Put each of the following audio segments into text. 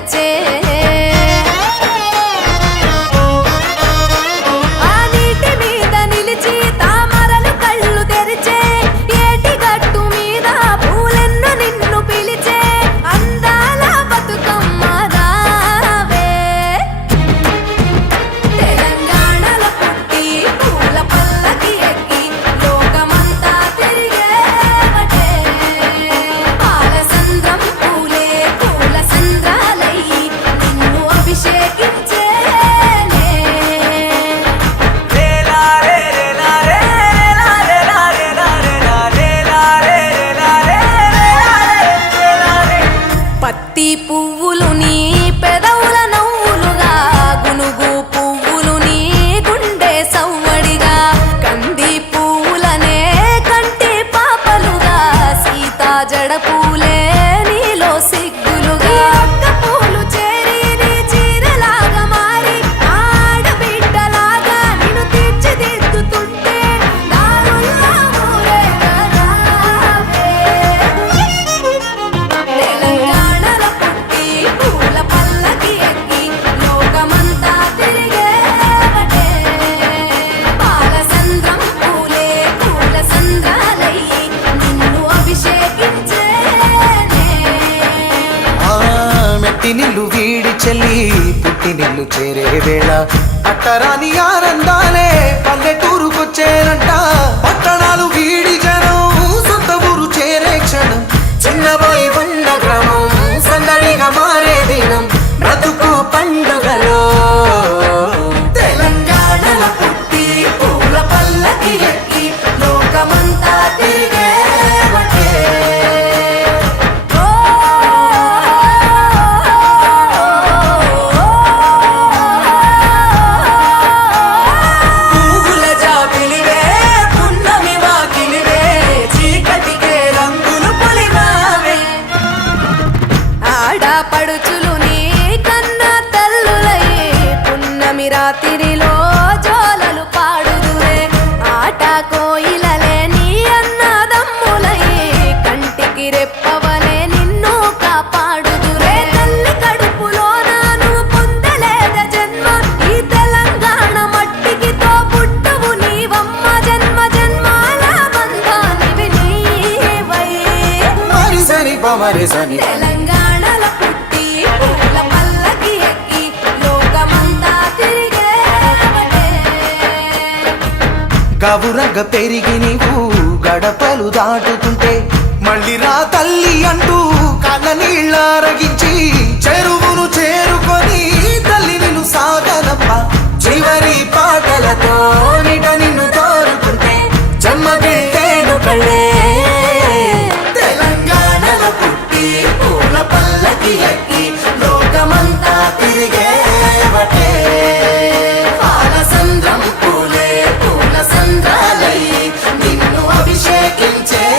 తెచ్చే పువ్వులు నీ పెదవుల నవ్వులుగా గునుగు పువ్వులు నీ గుండె సవ్వడిగా కంది పువ్వులనే కంటి పాపలుగా సీతా జడ పూలే నీలో సిగ్గులుగా ఒక్క పూలు చేరి నీ చీరలాగా మారి ఆడబిడ్డలాగా నిన్ను తీర్చిదిద్దుతుంటే దారుల్లో ఊరేగావే నిల్లు వీడి చెల్లి పుట్టి నిల్లు చేరే వేళ అట్టరాని ఆనందాలే పల్లెటూరుకొచ్చేనంట పట్టణాలు వీడి జనం సొంత ఊరు చేరే క్షణం చిన్నబోయి బండ గ్రామం సందడిగా మారే దినం బ్రతుకు పండుగలో తెలంగాణల పుట్టి పూల పల్లకి ఎక్కి లోకమంతా తిరిగే పడుచులు నీ కన్న తల్లులయ్యే పున్నమి రాత్రిలో జోలలు పాడుదురే ఆట కోయిలలే నీ అన్నదమ్ములయ్యే కంటికి రెప్పవలే నిన్ను కాపాడుదురే తల్లి కడుపులోన నువ్వు పొందలేద జన్మ ఈ తెలంగాణ మట్టికి తో పుట్టువు నీవమ్మ జన్మ జన్మాల బంధానివి నీవై మరిసని పమరిసని తెలంగాణల పుట్టి పూల పల్లకి ఎక్కి లోకమంతా తిరిగేవటే గవురగ పెరిగి నీవు గడపలు దాటుతుంటే మళ్ళీ రా తల్లి అంటూ కళ్ళ నీళ్ళరగించి చెరువును చేరుకొని తల్లి నిన్ను సాగనప్ప చివరి పాటలతో నిట నిన్ను తోరుకుంటే జన్మగిట్టేను కళ్ళే తెలంగాణల పుట్టి పూల పల్లకి ఎక్కి లోకమంతా తిరిగేవటే పాలసంద్రం పూలే పూల సంద్రాలై నిన్ను అభిషేకించేనే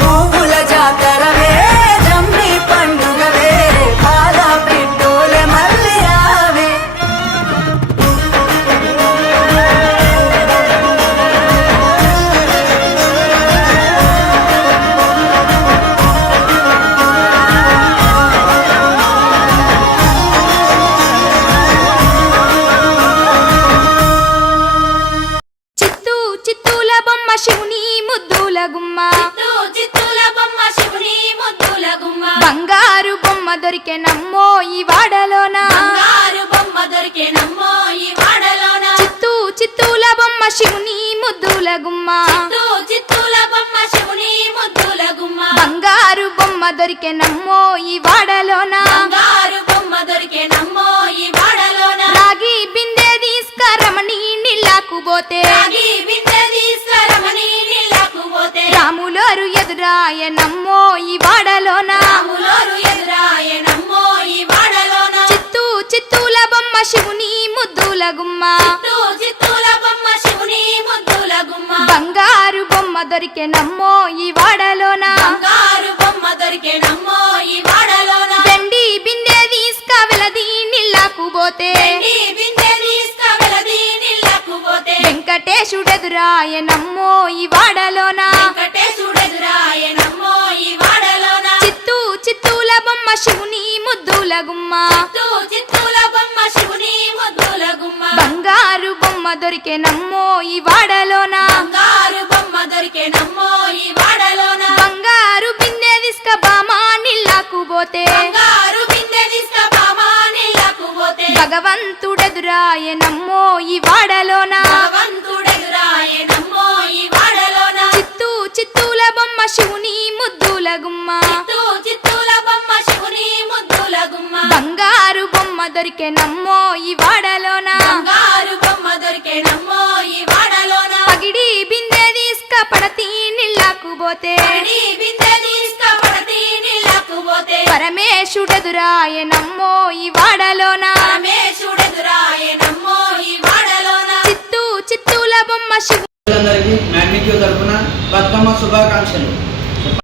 పువ్వుల జాతరవే జమ్మి పండుగవే పాల పిట్టోలే మళ్ళీ రావే చిత్తూల బొమ్మ శివుని ముద్దుల గుమ్మ చిత్తూల బొమ్మ శివుని ముద్దుల గుమ్మ బంగారు బొమ్మ దొరికే నమ్మో ఈ వాడలోన బంగారు బొమ్మ దొరికే నమ్మో ఈ వాడలోన చిత్తూల బొమ్మ శివుని ముద్దుల గుమ్మ చిత్తూల బొమ్మ శివుని ముద్దుల గుమ్మ బంగారు బొమ్మ దొరికే నమ్మో ఈ వాడలోన బంగారు బొమ్మ దొరికే నమ్మో ఈ వాడలోన రాగి బిందె తీసుకరమణి నీళ్ళకు పోతే రాగి బిందె తీసుకరమణి నీళ్ళకు పోతే రాములోరు ఎదురాయ నమ్మో ఈ వాడలోన రాములోరు ఎదురాయ నమ్మో ఈ వాడలోన చిత్తూల బొమ్మ శివుని ముద్దుల గుమ్మ చిత్తూల బొమ్మ శివుని ముద్దుల గుమ్మ బంగారు బొమ్మ దొరికే నమ్మో ఈ వాడలోన బంగారు బొమ్మ దొరికే నమ్మో ఈ వాడలోన వెండి బిందె తీసుకవెలది నీళ్ళకు పోతే బిందె తీసుకవెలది నీళ్ళకు పోతే వెంకటేశుడెదురాయ నమ్మో ఈ వాడలోన వెంకటేశుడెదురాయ నమ్మో ఈ వాడలోన చిత్తూల గుమ్మ చిత్తూల బొమ్మ శివుని ముద్దుల గుమ్మ బంగారు బొమ్మ దొరికెనమ్మో ఈ వాడలోన బంగారు బొమ్మ దొరికేనమ్మో ఈ వాడలోన బంగారు బిందె తీసుక బామా నీళ్ళకు పోతే బంగారు బిందె తీసుక బామా నీళ్ళకు పోతే భగవంతుడెదురాయనమ్మో ఈ వాడలోన భగవంతుడెదురాయనమ్మో ఈ వాడలోన చిత్తూల బొమ్మ శివుని ముద్దుల గుమ్మ చిత్తూల బొమ్మ శివుని ముద్దుల గుమ్మ బంగారు బొమ్మ దొరికెనమ్మో ఈ వాడలోన బంగారు బొమ్మ దొరికేనమ్మో ఈ వాడలోన పగిడి బిందె తీసుక పడతీ నీళ్ళకు పోతే పడి బిందె తీసుక పడతి నీళ్ళకు పోతే పరమేశుడెదురాయనమ్మో ఈ వాడలోన పరమేశుడెదురాయనమ్మో ఈ వాడలోన చిత్తూల బొమ్మ శివు అందరికీ మ్యాగ్నిట్యూడ్ తరపున బతుకమ్మ శుభాకాంక్షలు.